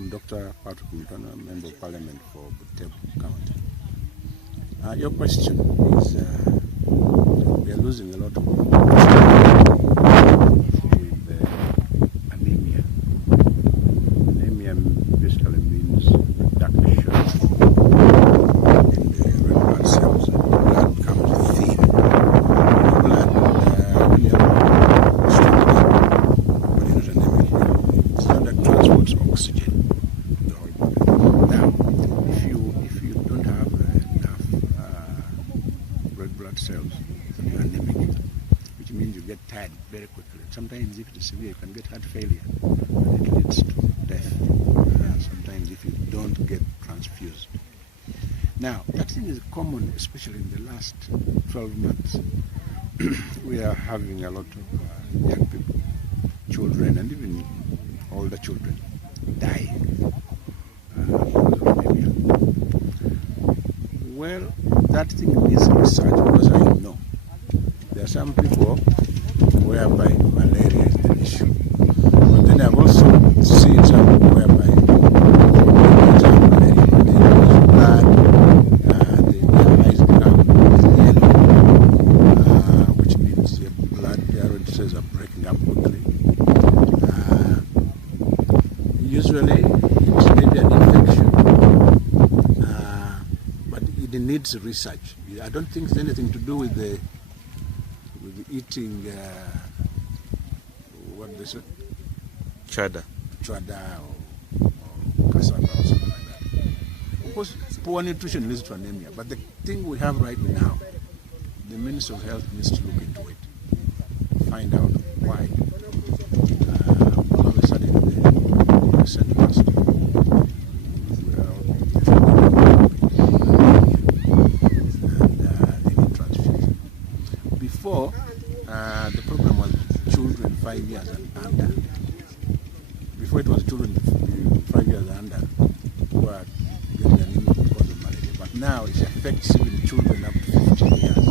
I'm Dr. Mutono, Member of Parliament for Butebo County. Your question is, we are losing a lot of with anemia. Anemia basically means reduction in the red blood cells, and the blood becomes thin. The blood, when you have strength, but you're not anemic, it's not that transports oxygen to the whole body. Now, if you don't have enough red blood cells, then you're anemic, which means you get tired very quickly. Sometimes if it is severe, you can get heart failure, and it leads to death. Sometimes if you don't get transfused. Now, that thing is common, especially in the last 12 months. We are having a lot of young people, children, and even older children dying because of anemia. Well, that thing needs research, because I know there are some people whereby malaria is the issue. But then I've also seen some whereby malaria, they lose blood, their eyes become yellow, which means their blood, their red cells are breaking up quickly. Usually it's maybe an infection, but it needs research. I don't think it's anything to do with the eating what they say, chada or cassava or something like that. Of course, poor nutrition leads to anemia, but the thing we have right now, the Minister of Health needs to look into it, find out why. All of a sudden, the recent past, before, the program was children 5 years and under. Before it was children 5 years and under who are getting anemia because of malaria. But now it affects even children up to 15 years,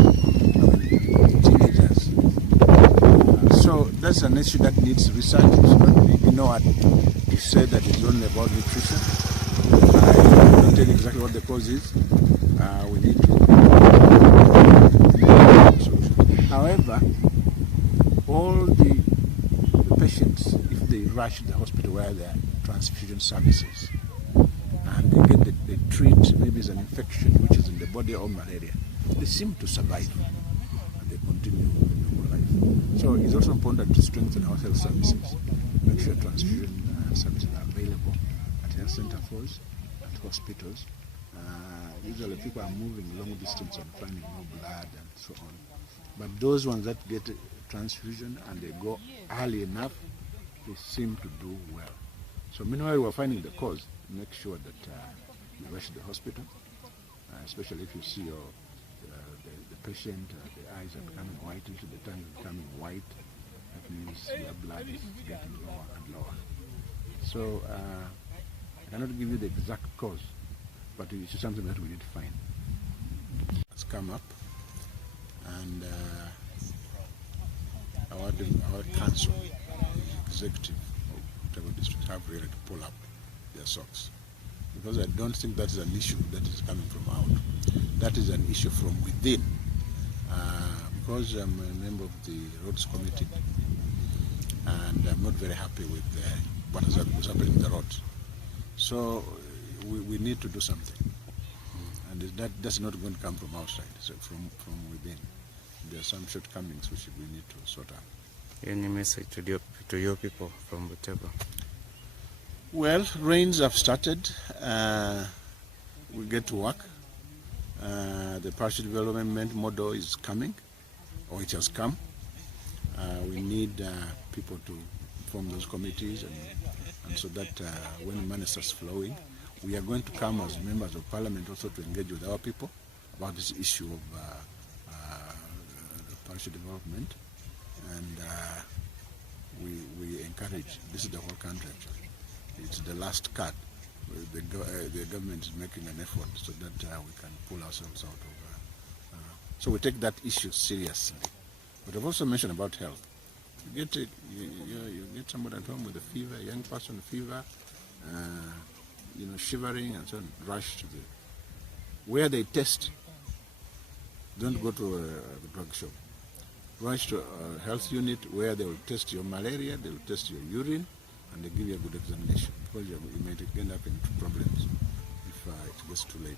teenagers. So that's an issue that needs research. It's not, you know what, you said that it's only about nutrition. I don't tell you exactly what the cause is. We need to. However, all the patients, if they rush to the hospital where there are transfusion services, and they treat, maybe it's an infection which is in the body or malaria, they seem to survive and they continue with normal life. So it's also important to strengthen our health services, make sure transfusion services are available at health centers, at hospitals. Usually people are moving long distance and finding no blood and so on. But those ones that get transfusion and they go early enough, they seem to do well. So meanwhile, we're finding the cause. Make sure that you rush to the hospital, especially if you see the patient, the eyes are becoming white, into the tongue is becoming white. That means your blood is getting lower and lower. So I cannot give you the exact cause, but it's something that we need to find. It's come up. And our council, executive of Butebo District, have really to pull up their socks, because I don't think that is an issue that is coming from out. That is an issue from within. Because I'm a member of the roads committee, and I'm not very happy with what has happened in the roads. So we need to do something, and that's not going to come from outside. So from within. There are some shortcomings which we need to sort out. Any message to your people from Butebo? Well, rains have started. We get to work. The Parish Development Model is coming, or it has come. We need people to form those committees, and so that when money starts flowing, we are going to come as members of Parliament also to engage with our people about this issue of Parish development, and we encourage. This is the whole country actually. It's the last cut. The government is making an effort so that we can pull ourselves out of. So we take that issue seriously. But I've also mentioned about health. You get somebody at home with a fever, a young person with fever, shivering and so on, rush to where they test. Don't go to a drug shop. Rush to a health unit where they will test your malaria, they will test your urine, and they give you a good examination, because you may end up in problems if it gets too late.